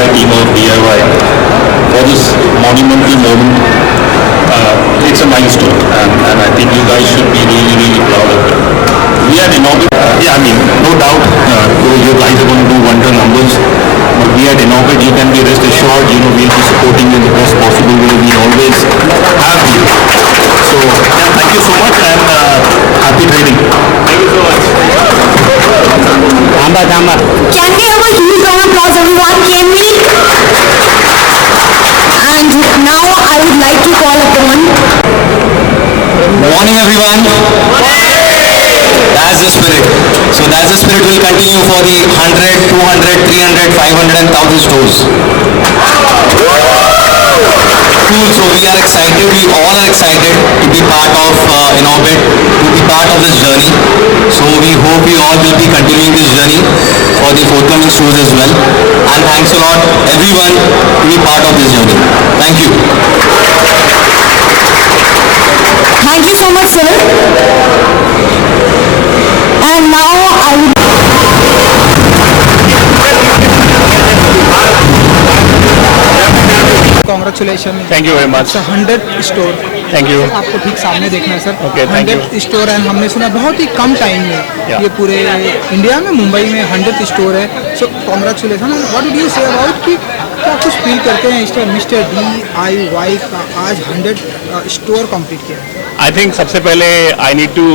entire team of DIY for this monumental moment. It's a milestone, and I think you guys should be really, really proud of it. We at Innovate, yeah, I mean, no doubt, you guys are going to do wonder numbers. But we at Innovate, you can be rest assured, we'll be supporting you in the best possible way. We always have you. So, yeah, thank you so much, and happy trading. Thank you so much. Can we have a huge round of applause, everyone? Can we? And now I would like to call upon. Morning, everyone. That's the spirit. So that's the spirit will continue for the 100, 200, 300, 500 and 1000 stores. Cool. So we are excited. We all are excited to be part of Innovate, to be part of this journey. So we hope we all will be continuing this journey for the forthcoming stores as well. And thanks a lot, everyone, to be part of this journey. Thank you. Thank you so much, sir. And now I would. Congratulations. Thank you very much. 100 store. Thank you. आपको ठीक सामने देखना है sir. Okay, thank you. 100 store है. हमने सुना बहुत ही कम time में ये पूरे इंडिया में मुंबई में 100 स्टोर है. So congratulation. What do you say about कि क्या कुछ फील करते हैं मिस्टर DIY का आज 100 स्टोर कंप्लीट किया? I think सबसे पहले I need to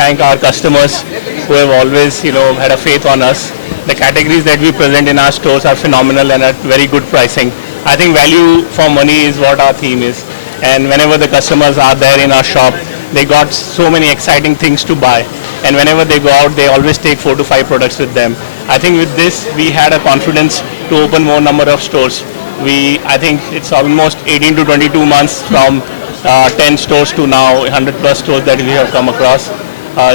thank our customers who have always had a faith on us. The categories that we present in our stores are phenomenal and at very good pricing. I think value for money is what our theme is, and whenever the customers are there in our shop, they got so many exciting things to buy, and whenever they go out they always take 4 to 5 products with them. I think with this we had a confidence to open more number of stores. I think it's almost 18 to 22 months from 10 stores to now 100 plus stores that we have come across.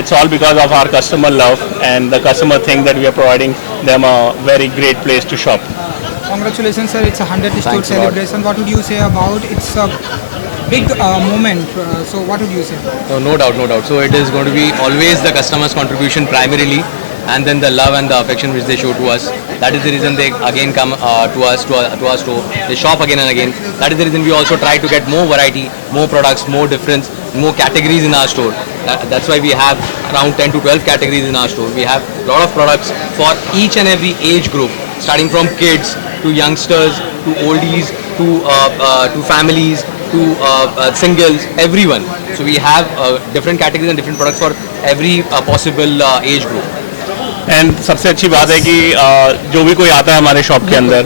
It's all because of our customer love, and the customer think that we are providing them a very great place to shop. Congratulations, sir. It's a 100 store celebration. What would you say about it's a big moment? So what would you say? No doubt. So it is going to be always the customer's contribution primarily, and then the love and the affection which they show to us. That is the reason they again come to us, to our store. They shop again and again. That is the reason we also try to get more variety, more products, more difference, more categories in our store. That's why we have around 10 to 12 categories in our store. We have a lot of products for each and every age group, starting from kids to youngsters to oldies to families to singles, everyone. So we have different categories and different products for every possible age group. And सबसे अच्छी बात है कि जो भी कोई आता है हमारे शॉप के अंदर,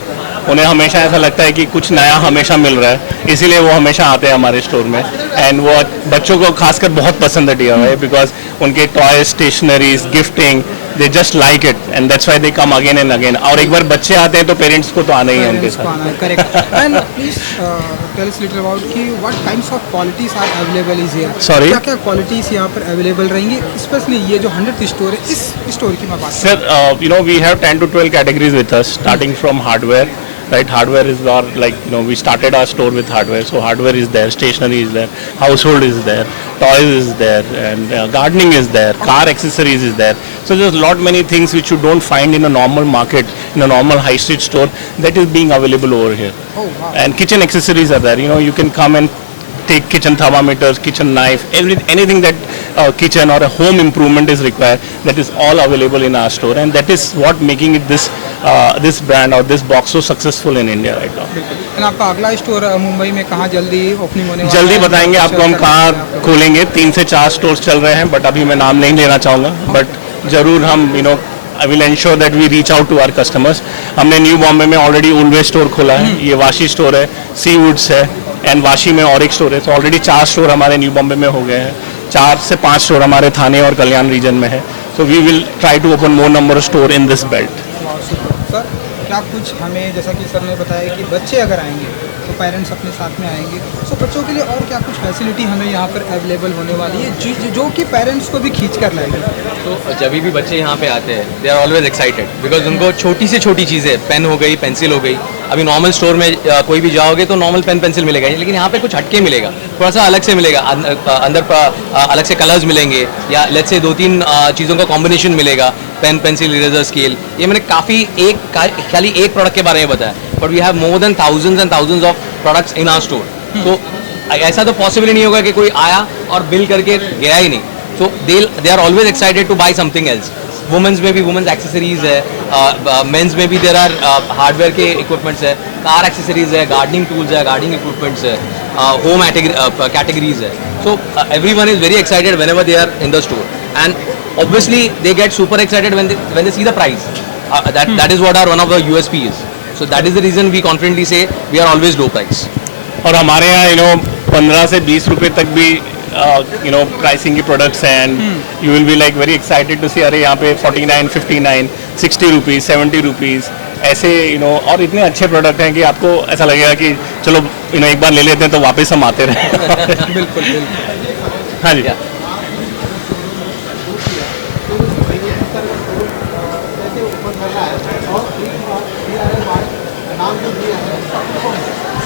उन्हें हमेशा ऐसा लगता है कि कुछ नया हमेशा मिल रहा है, इसीलिए वो हमेशा आते हैं हमारे स्टोर में. एंड वो बच्चों को खासकर बहुत पसंद है DIY, बिकॉज उनके toys, stationeries, gifting, they just like it, and that's why they come again and again. और एक बार बच्चे आते हैं तो पेरेंट्स को तो आना ही है उनके साथ. Correct. And please tell us little about कि what kinds of qualities are available is here. Sorry, क्या क्वालिटीज यहाँ पर अवेलेबल रहेंगी, स्पेशली ये जो 100 स्टोर है, इस स्टोर की मैं बात. Sir, we have 10 to 12 categories with us, starting from hardware. Right, hardware is our we started our store with hardware, so hardware is there, stationery is there, household is there, toys is there, and gardening is there, car accessories is there. So there's lot many things which you don't find in a normal market, in a normal high street store, that is being available over here. Oh, wow. And kitchen accessories are there. You can come and take kitchen thermometers, kitchen knife, anything that kitchen or a home improvement is required, that is all available in our store, and that is what making it this brand or this box so successful in India right now. And आपका अगला store Mumbai में कहाँ जल्दी opening होने वाला है? जल्दी बताएंगे आपको हम कहाँ खोलेंगे. 3 से 4 स्टोर्स चल रहे हैं, बट अभी मैं नाम नहीं लेना चाहूँगा, बट जरूर हम I will ensure that we reach out to our customers. हमने न्यू बॉम्बे में ऑलरेडी उलवे स्टोर खोला है, ये वाशी स्टोर है, सी वुड्स है, एंड वाशी में और एक स्टोर है. तो ऑलरेडी 4 स्टोर हमारे न्यू बॉम्बे में हो गए हैं. 4 से 5 स्टोर हमारे थाने और कल्याण रीजन में है. So we will try to open more number of store in this belt. Sir, क्या कुछ हमें, जैसा कि सर ने बताया कि बच्चे अगर आएंगे तो पेरेंट्स अपने साथ में आएंगे, सो बच्चों के लिए और क्या कुछ फैसिलिटी हमें यहाँ पर अवेलेबल होने वाली है जो कि पेरेंट्स को भी खींच कर लाएंगे? तो जब भी बच्चे यहाँ पे आते हैं, they are always excited, because उनको छोटी से छोटी चीज़ें, पेन हो गई, पेंसिल हो गई. अभी नॉर्मल स्टोर में कोई भी जाओगे तो नॉर्मल पेन पेंसिल मिलेगा, लेकिन यहाँ पे कुछ हटके मिलेगा, थोड़ा सा अलग से मिलेगा. अंदर अलग से कलर्स मिलेंगे, या लेट्स से 2-3 चीज़ों का कॉम्बिनेशन मिलेगा, पेन, पेंसिल, इरेजर, स्केल. ये मैंने काफ़ी खाली एक प्रोडक्ट के बारे में बताया, but we have more than thousands and thousands of products in our store. So ऐसा तो पॉसिबल ही नहीं होगा कि कोई आया और बिल करके गया ही नहीं. So they are always excited to buy something else. Women's में भी वुमेंस एक्सेसरीज है, मेंस में भी देर आर हार्डवेयर के इक्विपमेंट्स है, कार एक्सेसरीज है, गार्डनिंग टूल्स है, गार्डनिंग इक्विपमेंट्स है, होम कैटेगरीज है. So everyone is very excited whenever they are in the store, and obviously they get super excited when they see the price. That is what our one of the USP is. So that is the reason we confidently say we are always low price. और हमारे यहाँ 15 से 20 रुपए तक भी pricing की products हैं, and you will be like very excited to see अरे यहाँ पे 49, 59, 60 रुपीज़, 70 रुपीज़ ऐसे और इतने अच्छे प्रोडक्ट हैं कि आपको ऐसा लगेगा कि चलो एक बार ले लेते हैं तो वापस हम आते रहे. बिल्कुल बिल्कुल. हाँ जी.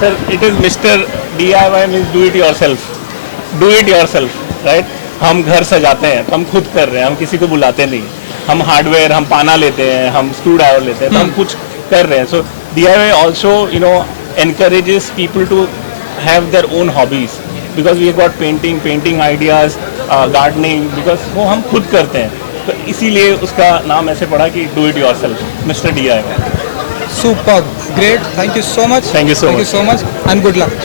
Sir, it is Mr. DIY means do it yourself. Do it yourself, right? हम घर सजाते हैं तो हम खुद कर रहे हैं, हम किसी को बुलाते नहीं. हम हार्डवेयर, हम पाना लेते हैं, हम स्क्रू ड्राइवर लेते हैं, तो हम कुछ कर रहे हैं. So DIY also encourages people to have their own hobbies, because we have got painting ideas, gardening, because वो हम खुद करते हैं. तो इसीलिए उसका नाम ऐसे पड़ा कि do it yourself, Mr. DIY. Superb, great. Thank you so much. Thank you so much. and good luck.